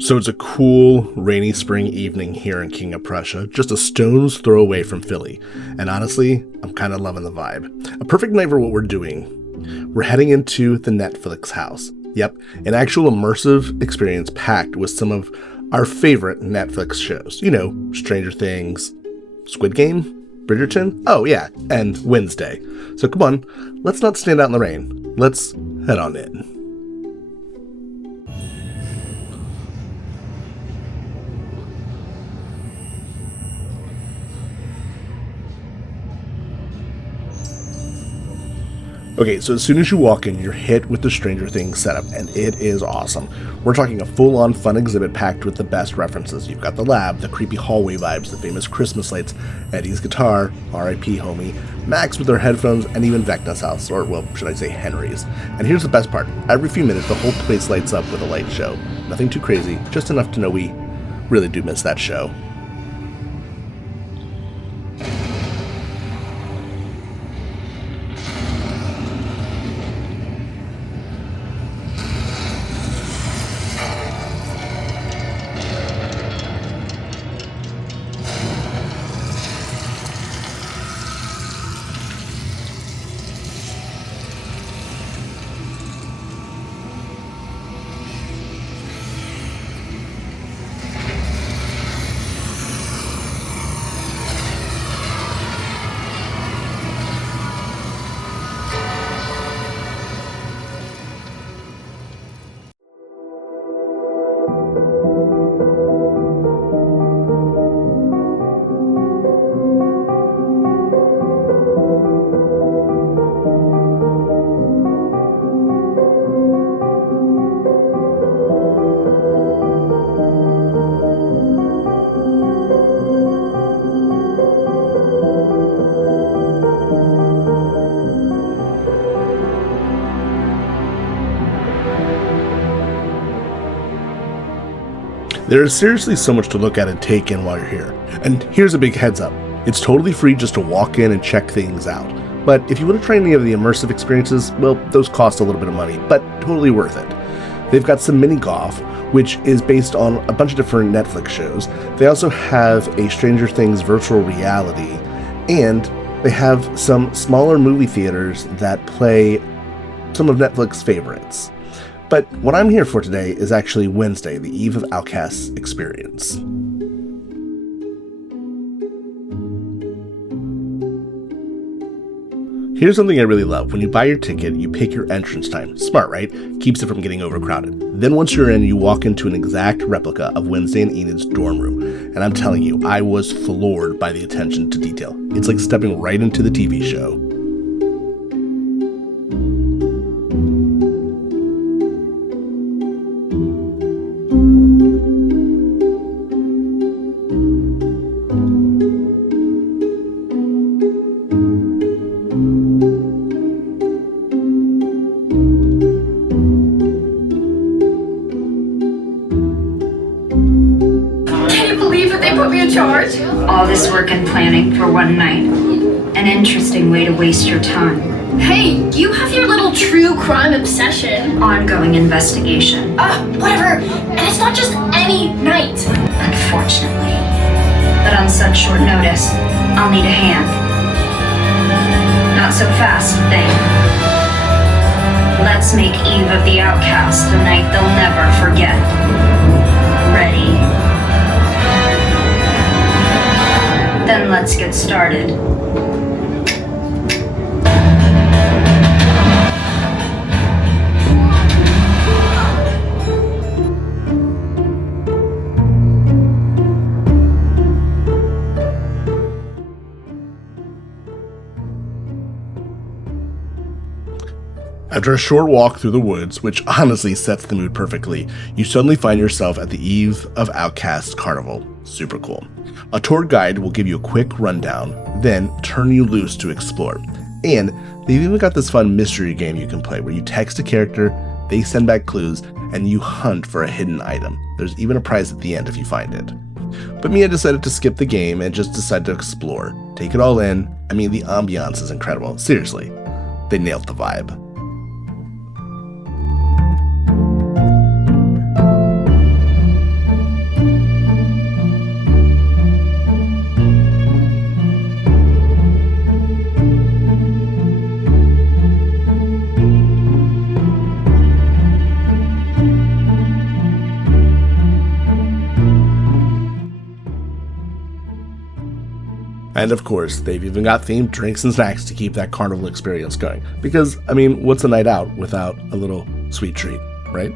So it's a cool, rainy spring evening here in King of Prussia, just a stone's throw away from Philly. And honestly, I'm kind of loving the vibe. A perfect night for what we're doing. We're heading into the Netflix house. Yep, an actual immersive experience packed with some of our favorite Netflix shows. You know, Stranger Things, Squid Game, Bridgerton, oh yeah, and Wednesday. So come on, let's not stand out in the rain. Let's head on in. Okay, so as soon as you walk in, you're hit with the Stranger Things setup, and it is awesome. We're talking a full-on fun exhibit packed with the best references. You've got the lab, the creepy hallway vibes, the famous Christmas lights, Eddie's guitar, R.I.P. homie, Max with their headphones, and even Vecna's house, or, well, should I say Henry's. And here's the best part. Every few minutes, the whole place lights up with a light show. Nothing too crazy, just enough to know we really do miss that show. There is seriously so much to look at and take in while you're here. And here's a big heads up. It's totally free just to walk in and check things out. But if you want to try any of the immersive experiences, well, those cost a little bit of money, but totally worth it. They've got some mini golf, which is based on a bunch of different Netflix shows. They also have a Stranger Things virtual reality, and they have some smaller movie theaters that play some of Netflix favorites. But what I'm here for today is actually Wednesday, the eve of Outcasts experience. Here's something I really love. When you buy your ticket, you pick your entrance time. Smart, right? Keeps it from getting overcrowded. Then once you're in, you walk into an exact replica of Wednesday and Enid's dorm room. And I'm telling you, I was floored by the attention to detail. It's like stepping right into the TV show. Charge? All this work and planning for one night. An interesting way to waste your time. Hey, you have your little true crime obsession. Ongoing investigation. Whatever. And it's not just any night. Unfortunately. But on such short notice, I'll need a hand. Not so fast, thing. Let's make Eve of the Outcast a night they'll never forget. Ready? Then let's get started. After a short walk through the woods, which honestly sets the mood perfectly, you suddenly find yourself at the eve of Outcasts Carnival. Super cool. A tour guide will give you a quick rundown, then turn you loose to explore. And they've even got this fun mystery game you can play where you text a character, they send back clues, and you hunt for a hidden item. There's even a prize at the end if you find it. But Mia decided to skip the game and just decided to explore. Take it all in. I mean, the ambiance is incredible. Seriously, they nailed the vibe. And of course, they've even got themed drinks and snacks to keep that carnival experience going. Because, I mean, what's a night out without a little sweet treat, right?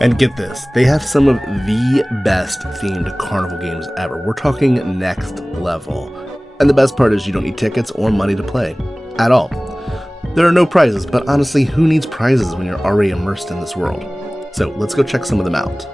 And get this, they have some of the best themed carnival games ever. We're talking next level. And the best part is you don't need tickets or money to play. At all. There are no prizes, but honestly, who needs prizes when you're already immersed in this world? So let's go check some of them out.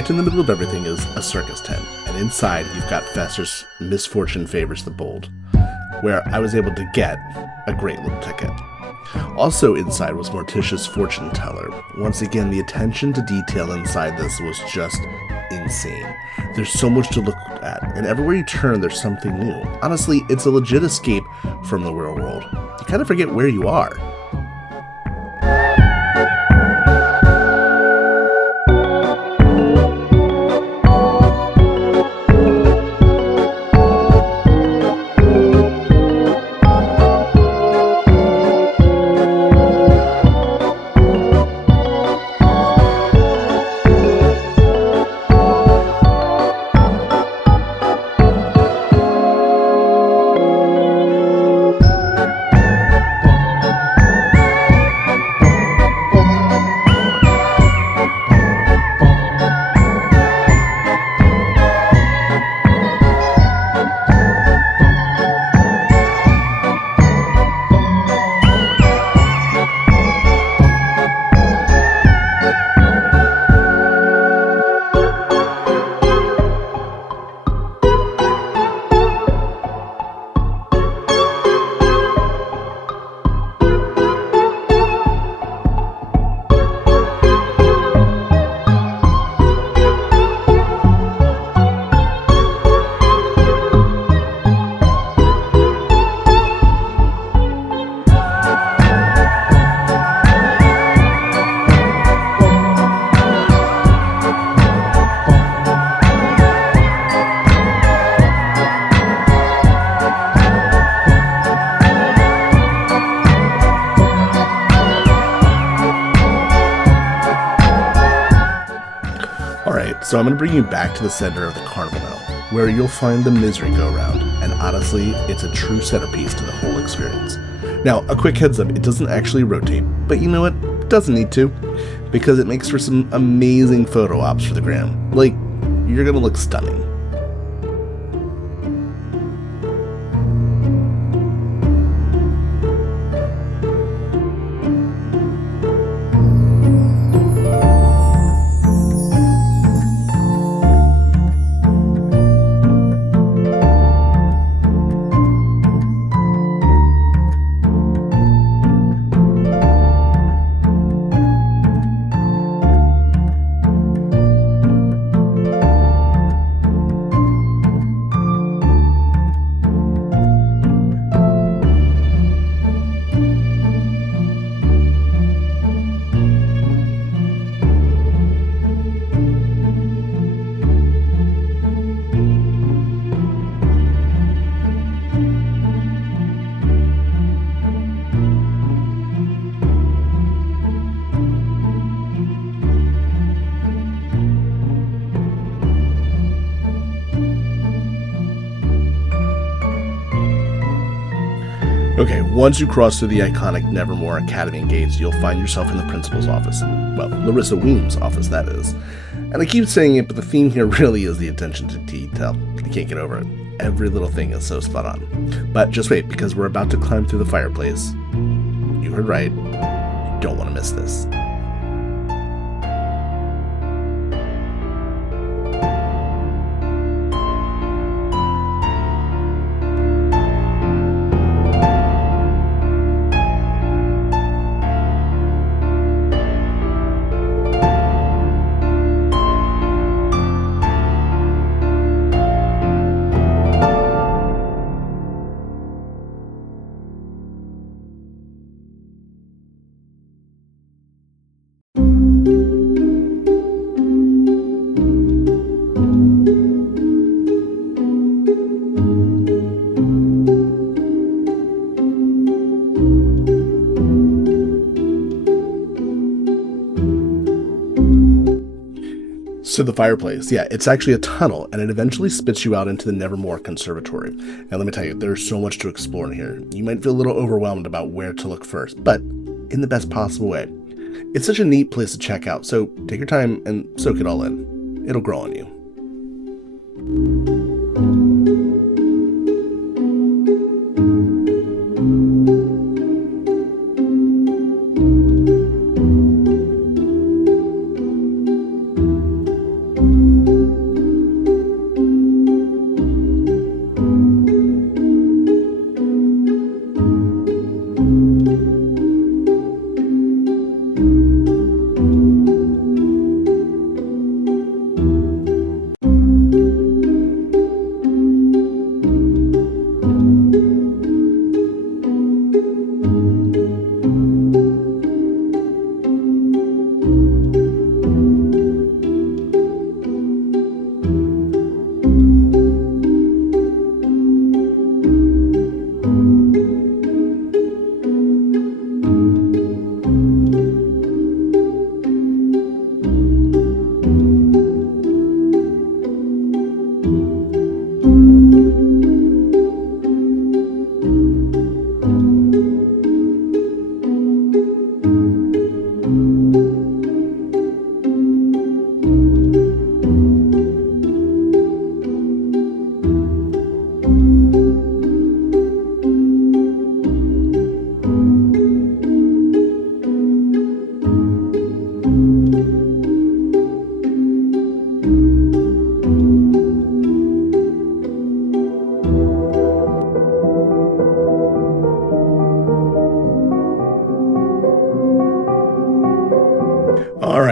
right in the middle of everything is a circus tent, and inside you've got Fester's Misfortune Favors the Bold, where I was able to get a great little ticket. Also inside was Morticia's Fortune Teller. Once again, the attention to detail inside this was just insane. There's so much to look at, and everywhere you turn, there's something new. Honestly, it's a legit escape from the real world. You kind of forget where you are. So I'm going to bring you back to the center of the carnival now, where you'll find the Misery Go-Round, and honestly, it's a true centerpiece to the whole experience. Now, a quick heads up, it doesn't actually rotate, but you know what? It doesn't need to, because it makes for some amazing photo ops for the gram. Like, you're going to look stunning. Okay, once you cross through the iconic Nevermore Academy gates, you'll find yourself in the principal's office. Well, Larissa Weems' office, that is. And I keep saying it, but the theme here really is the attention to detail. I can't get over it. Every little thing is so spot on. But just wait, because we're about to climb through the fireplace. You heard right. You don't want to miss this. So the fireplace, yeah, it's actually a tunnel, and it eventually spits you out into the Nevermore Conservatory. And let me tell you, there's so much to explore in here. You might feel a little overwhelmed about where to look first, but in the best possible way. It's such a neat place to check out, so take your time and soak it all in. It'll grow on you.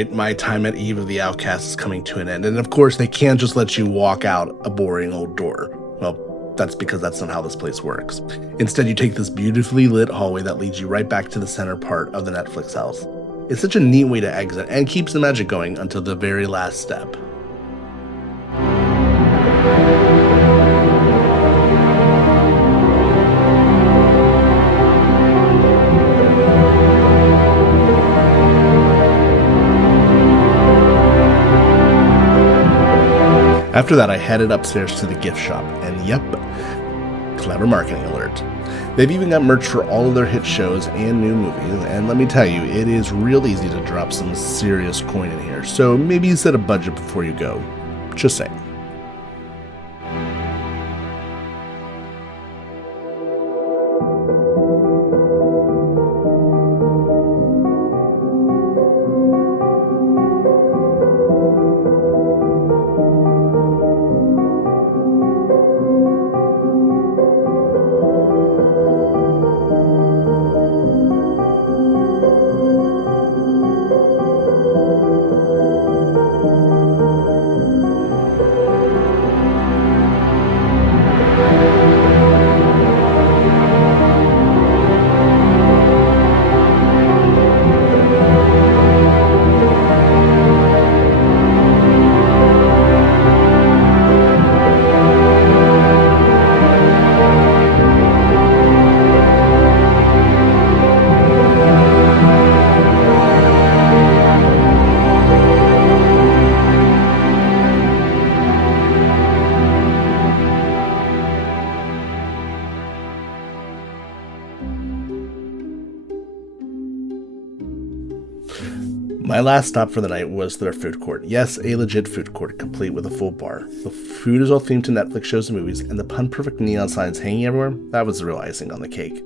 right, my time at Eve of the Outcasts is coming to an end, and of course they can't just let you walk out a boring old door. Well, that's because that's not how this place works. Instead, you take this beautifully lit hallway that leads you right back to the center part of the Netflix house. It's such a neat way to exit and keeps the magic going until the very last step. After that, I headed upstairs to the gift shop, and yep, clever marketing alert. They've even got merch for all of their hit shows and new movies, and let me tell you, it is real easy to drop some serious coin in here, so maybe you set a budget before you go. Just saying. My last stop for the night was their food court. Yes, a legit food court, complete with a full bar. The food is all themed to Netflix shows and movies, and the pun-perfect neon signs hanging everywhere, that was the real icing on the cake.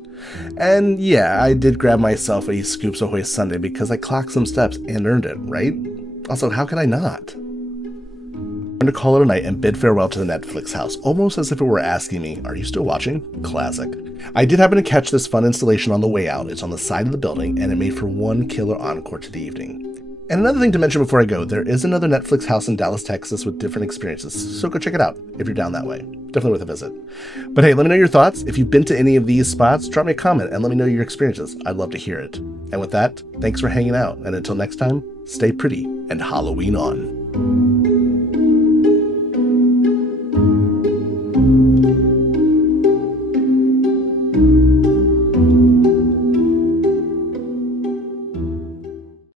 And yeah, I did grab myself a Scoops Ahoy sundae because I clocked some steps and earned it, right? Also, how could I not? I'm going to call it a night and bid farewell to the Netflix house, almost as if it were asking me, are you still watching? Classic. I did happen to catch this fun installation on the way out. It's on the side of the building, and it made for one killer encore to the evening. And another thing to mention before I go, there is another Netflix house in Dallas, Texas with different experiences, so go check it out if you're down that way. Definitely worth a visit. But hey, let me know your thoughts. If you've been to any of these spots, drop me a comment and let me know your experiences. I'd love to hear it. And with that, thanks for hanging out, and until next time, stay pretty and Halloween on.